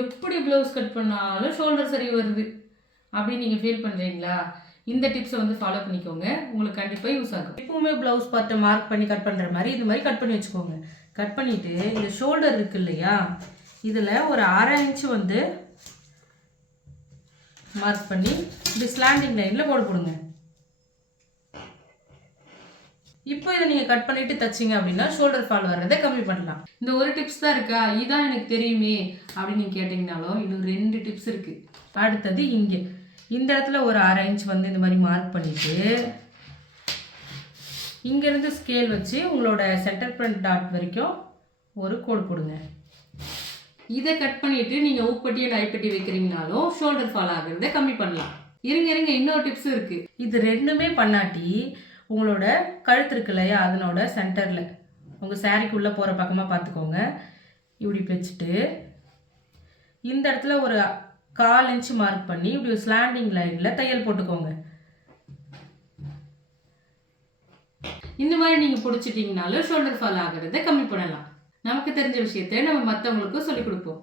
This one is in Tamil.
எப்படி ப்ளவுஸ் கட் பண்ணாலும் ஷோல்டர் சரி வருது அப்படின்னு நீங்கள் ஃபீல் பண்ணுறீங்களா? இந்த டிப்ஸை வந்து ஃபாலோ பண்ணிக்கோங்க. உங்களுக்கு கண்டிப்பாக யூஸ் ஆகும். எப்பவுமே ப்ளவுஸ் பார்ட்டை மார்க் பண்ணி கட் பண்ணுற மாதிரி இது மாதிரி கட் பண்ணி வச்சுக்கோங்க. கட் பண்ணிவிட்டு இந்த ஷோல்டர் இருக்கு இல்லையா, இதில் ஒரு 1/2 இன்ச்சு வந்து மார்க் பண்ணி இப்படி ஸ்லாண்டிங் லைனில் போடுங்க. இப்போ இதை நீங்கள் கட் பண்ணிவிட்டு தைச்சிங்க அப்படின்னா ஷோல்டர் ஃபால் வர்றதை கம்மி பண்ணலாம். இந்த ஒரு டிப்ஸ் தான் இருக்கா, இதான் எனக்கு தெரியுமே அப்படின்னு நீங்கள் கேட்டிங்கனாலும் இன்னும் 2 டிப்ஸ் இருக்குது. அடுத்தது இங்கே இந்த இடத்துல ஒரு 1/2 இன்ச் வந்து இந்த மாதிரி மார்க் பண்ணிவிட்டு இங்கேருந்து ஸ்கேல் வச்சு உங்களோட சென்டர் ஃப்ரண்ட் டாட் வரைக்கும் ஒரு கோடு போடுங்க. இதை கட் பண்ணிவிட்டு நீங்கள் ஊப்பட்டி அண்ட் ஐப்பட்டி வைக்கிறீங்கனாலும் ஷோல்டர் ஃபால் ஆகிறத கம்மி பண்ணலாம். இருங்க இன்னொரு டிப்ஸ் இருக்குது. இது ரெண்டுமே பண்ணாட்டி உங்களோட கழுத்து இருக்கு இல்லையா, அதனோட சென்டரில் உங்கள் சாரிக்குள்ளே போகிற பக்கமாக பார்த்துக்கோங்க. இப்படி வச்சுட்டு இந்த இடத்துல ஒரு 1/4 இன்ச்சு மார்க் பண்ணி இப்படி ஒரு ஸ்லாண்டிங் லைனில் தையல் போட்டுக்கோங்க. இந்த மாதிரி நீங்கள் பிடிச்சிட்டிங்கனாலும் ஷோல்டர் ஃபால் ஆகிறத கம்மி பண்ணலாம். நமக்கு தெரிஞ்ச விஷயத்தை நம்ம மற்றவங்களுக்கும் சொல்லிக் கொடுப்போம்.